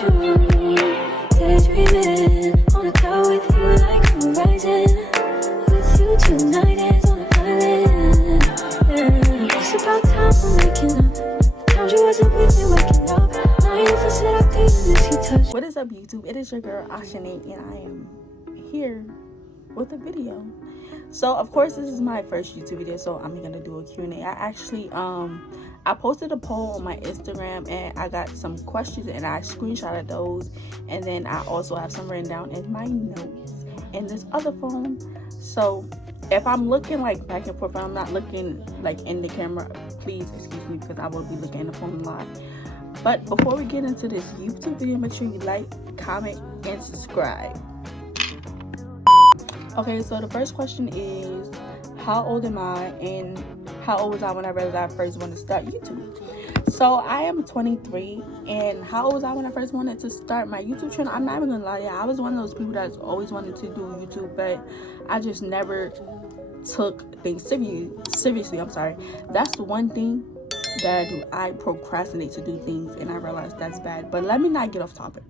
true. Daydreaming on a cloud with you like horizon. With you tonight is on an island. Yeah. It's about time we're making up. The times you wasn't with me waking up. Now you feel seductive and this you touch. What is up, YouTube? It is your girl Ashane, and I am here with a video. So of course this is my first YouTube video, so I'm gonna do a Q&A. I actually I posted a poll on my Instagram and I got some questions and I screenshotted those, and then I also have some written down in my notes in this other phone. So if I'm looking like back and forth, I'm not looking like in the camera, please excuse me, because I will be looking in the phone a lot. But before we get into this YouTube video, make sure you like, comment, and subscribe. Okay, so the first question is, how old am I and how old was I when I realized I first wanted to start YouTube? So I am 23, and how old was I when I first wanted to start my YouTube channel? I'm not even gonna lie, I was one of those people that's always wanted to do YouTube, but I just never took things seriously. I'm sorry. That's the one thing that I do. I procrastinate to do things, and I realize that's bad. But let me not get off topic.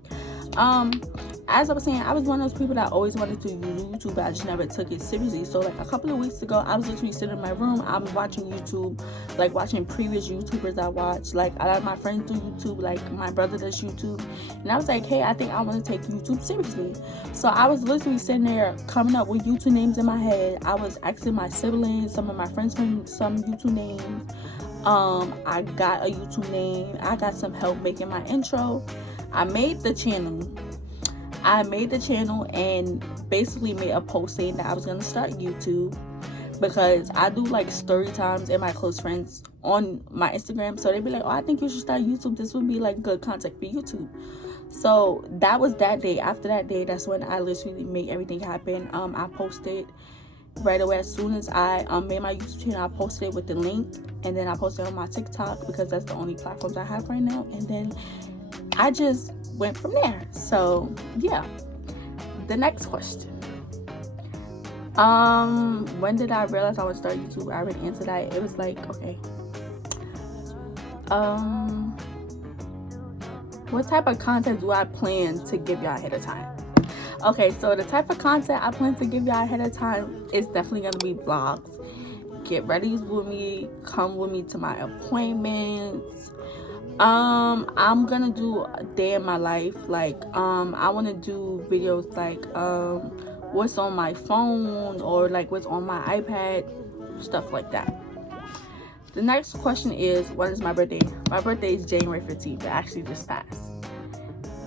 As I was saying, I was one of those people that always wanted to do YouTube, but I just never took it seriously. So like a couple of weeks ago, I was literally sitting in my room, I'm watching YouTube, like watching previous YouTubers I watched. Like a lot of my friends do YouTube, like my brother does YouTube, and I was like, hey, I think I want to take YouTube seriously. So I was literally sitting there coming up with YouTube names in my head. I was asking my siblings, some of my friends for some YouTube names. I got a YouTube name. I got some help making my intro. I made the channel and basically made a post saying that I was gonna start YouTube, because I do like story times and my close friends on my Instagram, so they'd be like, oh, I think you should start YouTube, this would be like good content for YouTube. So that was that day. After that day, that's when I literally made everything happen. I posted right away. As soon as I made my YouTube channel, I posted it with the link, and then I posted it on my TikTok, because that's the only platforms I have right now, and then I just went from there. So yeah, the next question, when did I realize I would start YouTube? I already answered that. It was like, okay, what type of content do I plan to give y'all ahead of time? Okay, so the type of content I plan to give y'all ahead of time is definitely gonna be vlogs. Get ready with me, come with me to my appointments. I'm gonna do a day in my life. Like I want to do videos like what's on my phone, or like what's on my iPad, stuff like that. The next question is, when is my birthday? My birthday is January 15th. It actually just passed.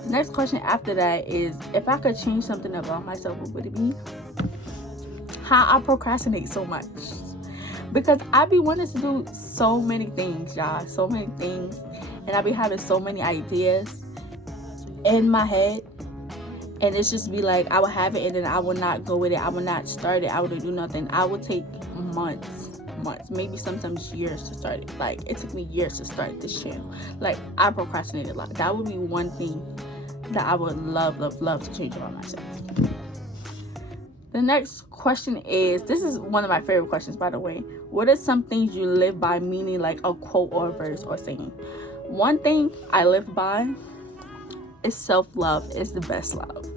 The next question after that is, if I could change something about myself, what would it be? How I procrastinate so much, because I be wanting to do so many things, y'all, so many things, and I be having so many ideas in my head, and it's just be like, I would have it and then I will not go with it, I will not start it, I would do nothing. I would take months, maybe sometimes years to start it. Like it took me years to start this channel. Like I procrastinated a lot. That would be one thing that I would love to change about myself. The next question is, this is one of my favorite questions, by the way. What are some things you live by, meaning like a quote or a verse or saying? One thing I live by is self-love is the best love.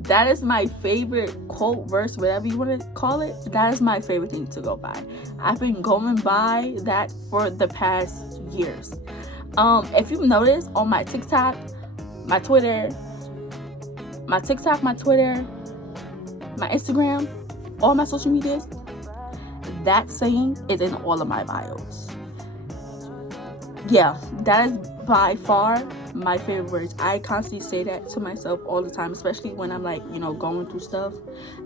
That is my favorite quote, verse, whatever you want to call it. That is my favorite thing to go by. I've been going by that for the past years. If you've noticed on my TikTok, my Twitter, my Instagram, all my social medias, that saying is in all of my bios. Yeah, that is by far my favorite words. I constantly say that to myself all the time, especially when I'm like, you know, going through stuff.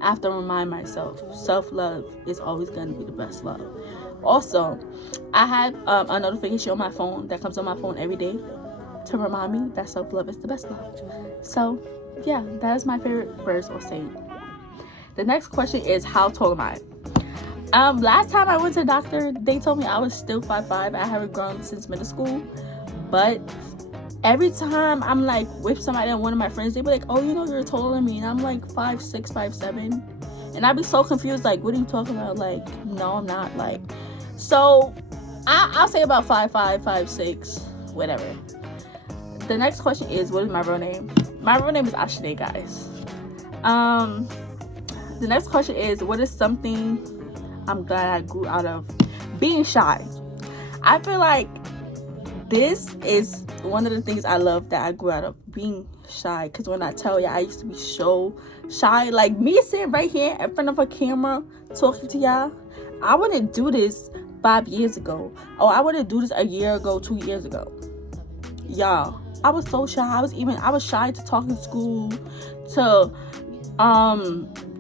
I have to remind myself, self-love is always going to be the best love. Also, I have a notification on my phone that comes on my phone every day to remind me that self-love is the best love. So yeah, that is my favorite verse or saying. The next question is, how tall am I? Last time I went to the doctor, they told me I was still 5'5". I haven't grown since middle school, but every time I'm like with somebody and one of my friends, they be like, oh, you know, you're taller than me, and I'm like 5'6", 5'7", and I'd be so confused, like, what are you talking about? Like, no, I'm not. Like, so I'll say about 5'5", 5'6", whatever. The next question is, what is my real name? My real name is Ashine, guys. The next question is, what is something I'm glad I grew out of? Being shy. I feel like this is one of the things I love that I grew out of, being shy. Because when I tell you, I used to be so shy. Like, me sitting right here in front of a camera talking to y'all, I wouldn't do this 5 years ago. Or I wouldn't do this a year ago, 2 years ago. Y'all, I was so shy. I was shy to talk in school, to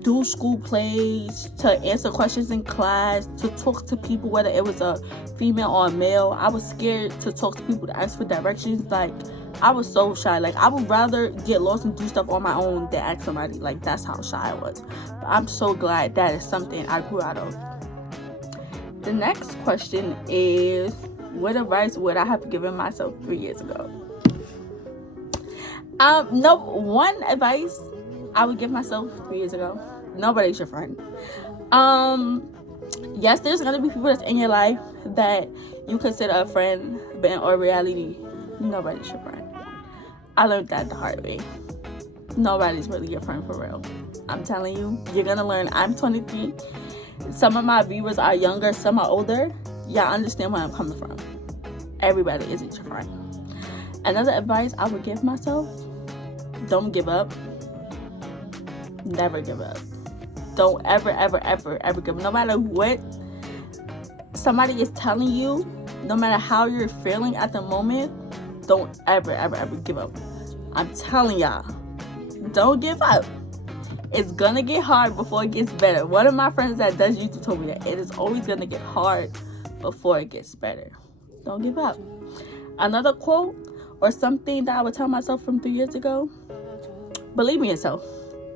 do school plays, to answer questions in class, to talk to people, whether it was a female or a male. I was scared to talk to people, to ask for directions. Like, I was so shy. Like, I would rather get lost and do stuff on my own than ask somebody. Like, that's how shy I was. But I'm so glad that is something I grew out of. The next question is, what advice would I have given myself 3 years ago? One advice I would give myself 3 years ago: nobody's your friend. Yes, there's gonna be people that's in your life that you consider a friend, but in all reality, nobody's your friend. I learned that the hard way. Nobody's really your friend for real. I'm telling you, you're gonna learn. I'm 23. Some of my viewers are younger, some are older. Y'all understand where I'm coming from. Everybody isn't your friend. Another advice I would give myself: don't give up. Never give up. Don't ever give up. No matter what somebody is telling you, no matter how you're feeling at the moment, don't ever give up. I'm telling y'all, don't give up. It's gonna get hard before it gets better. One of my friends that does YouTube told me that it is always gonna get hard before it gets better. Don't give up. Another quote or something that I would tell myself from 3 years ago: believe in yourself.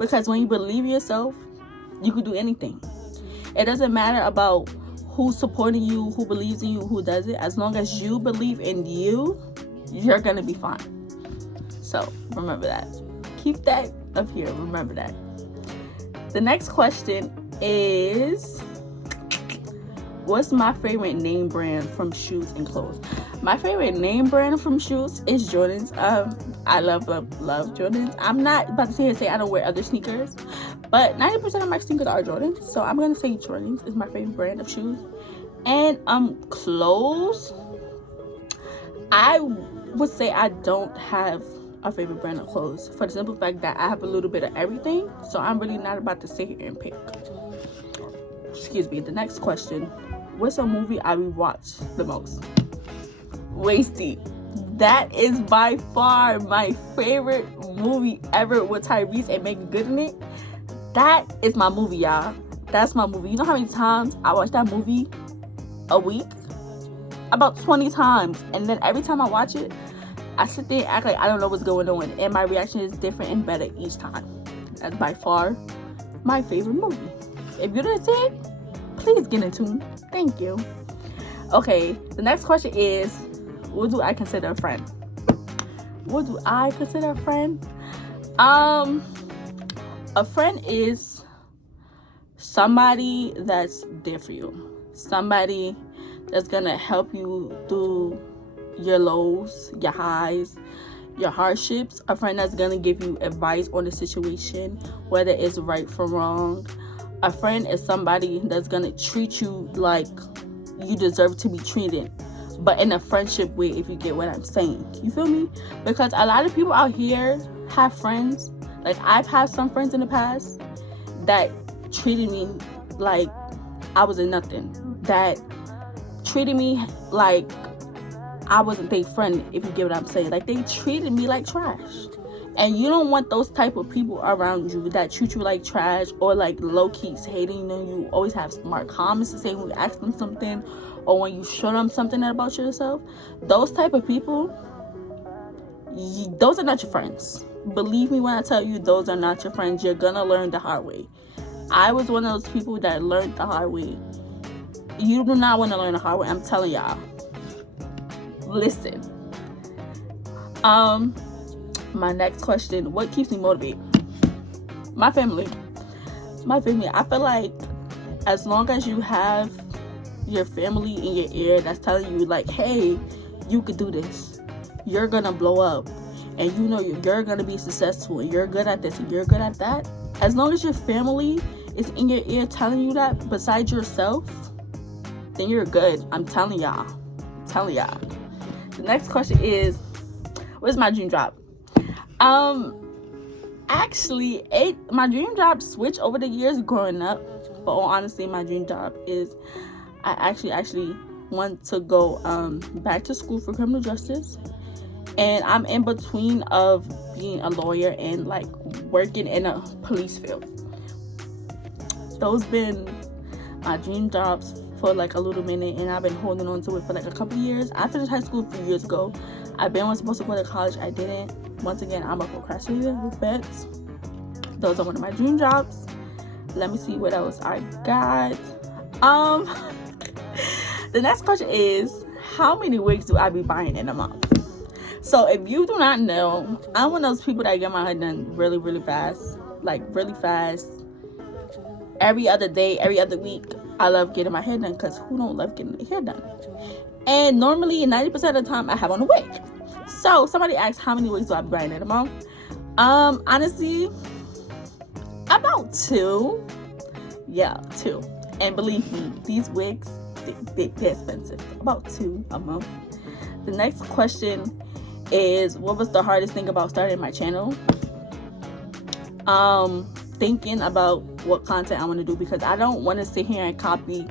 Because when you believe in yourself, you can do anything. It doesn't matter about who's supporting you, who believes in you, who doesn't. As long as you believe in you, you're gonna be fine. So remember that. Keep that up here. Remember that. The next question is, what's my favorite name brand from shoes and clothes? My favorite name brand from shoes is Jordans. I love Jordans. I'm not about to sit here and say I don't wear other sneakers, but 90% of my sneakers are Jordans. So I'm gonna say Jordans is my favorite brand of shoes. And clothes, I would say I don't have a favorite brand of clothes, for the simple fact that I have a little bit of everything. So I'm really not about to sit here and pick. Excuse me. The next question: what's a movie I rewatch the most? Waist Deep. That is by far my favorite movie ever, with Tyrese and Megan Good in it. That is my movie, y'all. That's my movie. You know how many times I watch that movie a week? About 20 times. And then every time I watch it, I sit there and act like I don't know what's going on. And my reaction is different and better each time. That's by far my favorite movie. If you didn't see it, please get in tune. Thank you. Okay, the next question is, what do I consider a friend? What do I consider a friend? A friend is somebody that's there for you. Somebody that's gonna help you through your lows, your highs, your hardships. A friend that's gonna give you advice on the situation, whether it's right from wrong. A friend is somebody that's gonna treat you like you deserve to be treated, but in a friendship way, if you get what I'm saying. You feel me? Because a lot of people out here have friends. Like, I've had some friends in the past that treated me like I was a nothing. That treated me like I wasn't their friend, if you get what I'm saying. Like, they treated me like trash. And you don't want those type of people around you that treat you like trash, or like low-key hating on you. Always have smart comments to say when you ask them something, or when you show them something about yourself. Those type of people, those are not your friends. Believe me when I tell you, those are not your friends. You're gonna learn the hard way. I was one of those people that learned the hard way. You do not want to learn the hard way. I'm telling y'all. Listen. My next question: what keeps me motivated? My family. I feel like as long as you have your family in your ear that's telling you like, hey, you could do this, you're gonna blow up, and you know you're gonna be successful and you're good at this and you're good at that, as long as your family is in your ear telling you that besides yourself, then you're good. I'm telling y'all. The next question is, what's my dream job? Actually, my dream job switched over the years growing up, but honestly, my dream job is I actually want to go back to school for criminal justice, and I'm in between of being a lawyer and like working in a police field. Those been my dream jobs for like a little minute, and I've been holding on to it for like a couple years. I finished high school a few years ago. I've been supposed to go to college. I didn't. Once again, I'm a procrastinator with bets. Those are one of my dream jobs. Let me see what else I got. The next question is, how many wigs do I be buying in a month? So if you do not know, I'm one of those people that get my hair done really, really fast. Like really fast. Every other day, every other week. I love getting my hair done, because who don't love getting their hair done? And normally 90% of the time I have on a wig. So somebody asked how many wigs do I be buying in a month? Honestly, about 2. Yeah, 2. And believe me, these wigs, they're expensive. About 2 a month. The next question is, what was the hardest thing about starting my channel? Thinking about what content I want to do, because I don't want to sit here and copy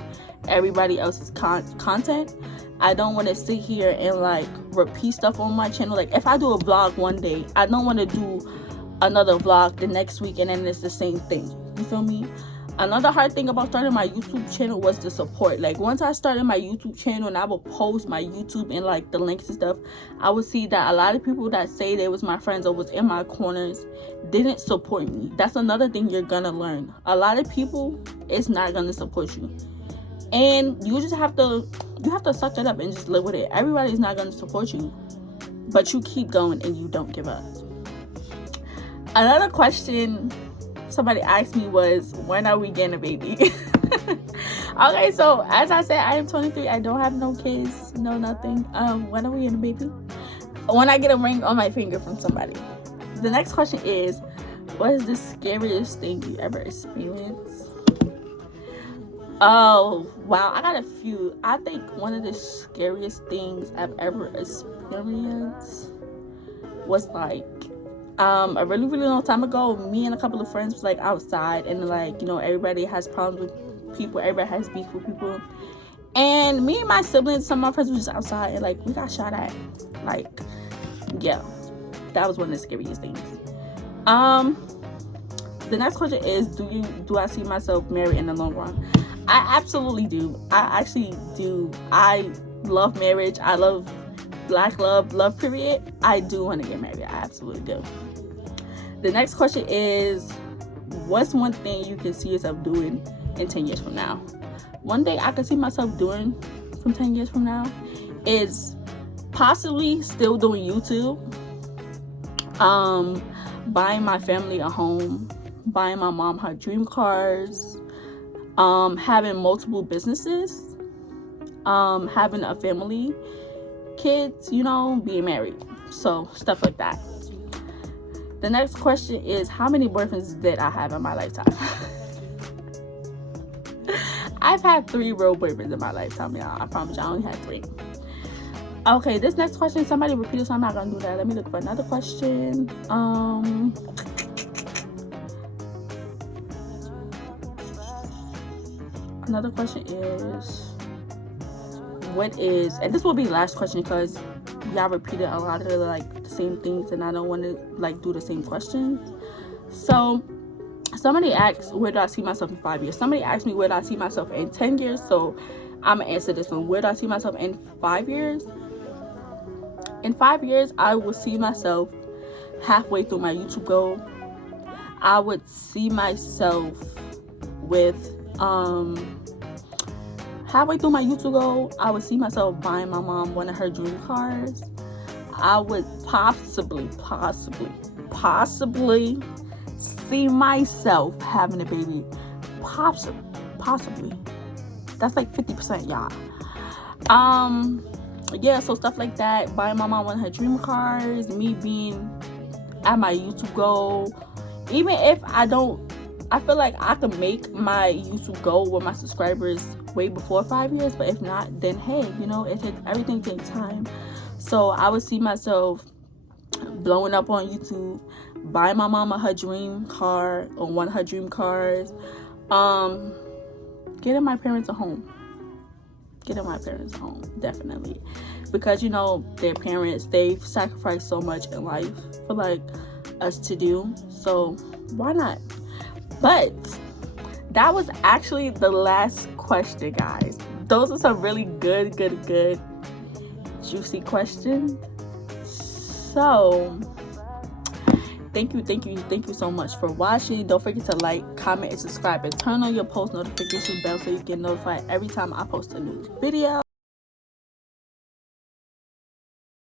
everybody else's content. I don't want to sit here and like repeat stuff on my channel. Like if I do a vlog one day, I don't want to do another vlog the next week and then it's the same thing. You feel me? Another hard thing about starting my YouTube channel was the support. Like once I started my YouTube channel and I would post my YouTube and like the links and stuff, I would see that a lot of people that say they was my friends or was in my corners didn't support me. That's another thing you're gonna learn. A lot of people is not gonna support you, and you just have to suck it up and just live with it. Everybody's not gonna support you, but you keep going and you don't give up. Another question somebody asked me was, when are we getting a baby? Okay, so as I said, I am 23. I don't have no kids, no nothing. When are we getting a baby? When I get a ring on my finger from somebody. The next question is, what is the scariest thing you ever experienced? Oh wow, I got a few. I think one of the scariest things I've ever experienced was like a really long time ago. Me and a couple of friends was like outside, and like, you know, everybody has problems with people, everybody has beef with people, and me and my siblings, some of my friends was just outside, and like we got shot at. Like, yeah, that was one of the scariest things. The next question is, do I see myself married in the long run? I absolutely do. I actually do. I love marriage. I love black love period. I do want to get married. I absolutely do. The next question is, what's one thing you can see yourself doing in 10 years from now? One thing I can see myself doing from 10 years from now is possibly still doing YouTube, buying my family a home, buying my mom her dream cars, having multiple businesses, having a family, kids, you know, being married. So stuff like that. The next question is, how many boyfriends did I have in my lifetime? I've had 3 real boyfriends in my lifetime, y'all. I promise you, I only had 3. Okay, this next question, somebody repeated, so I'm not gonna do that. Let me look for another question. Another question is, what is, and this will be the last question because y'all repeated a lot of the, like, the same things, and I don't want to like do the same questions. So somebody asked, where do I see myself in 5 years? Somebody asked me, where do I see myself in 10 years? So I'm gonna answer this one. Where do I see myself in 5 years? In 5 years, I will see myself halfway through my YouTube goal. I would see myself with halfway through my YouTube goal. I would see myself buying my mom one of her dream cars. I would possibly see myself having a baby. Possibly. That's like 50%, y'all. yeah, so stuff like that, buying my mom one of her dream cars, me being at my YouTube goal. Even if I feel like I can make my YouTube goal with my subscribers way before 5 years, but if not, then hey, you know, everything takes time. So I would see myself blowing up on YouTube, buying my mama her dream car or one of her dream cars, getting my parents a home. Definitely, because you know, their parents, they've sacrificed so much in life for like us to do, so why not? But that was actually the last question, guys. Those are some really good juicy questions. So thank you so much for watching. Don't forget to like, comment, and subscribe, and turn on your post notification bell so you get notified every time I post a new video.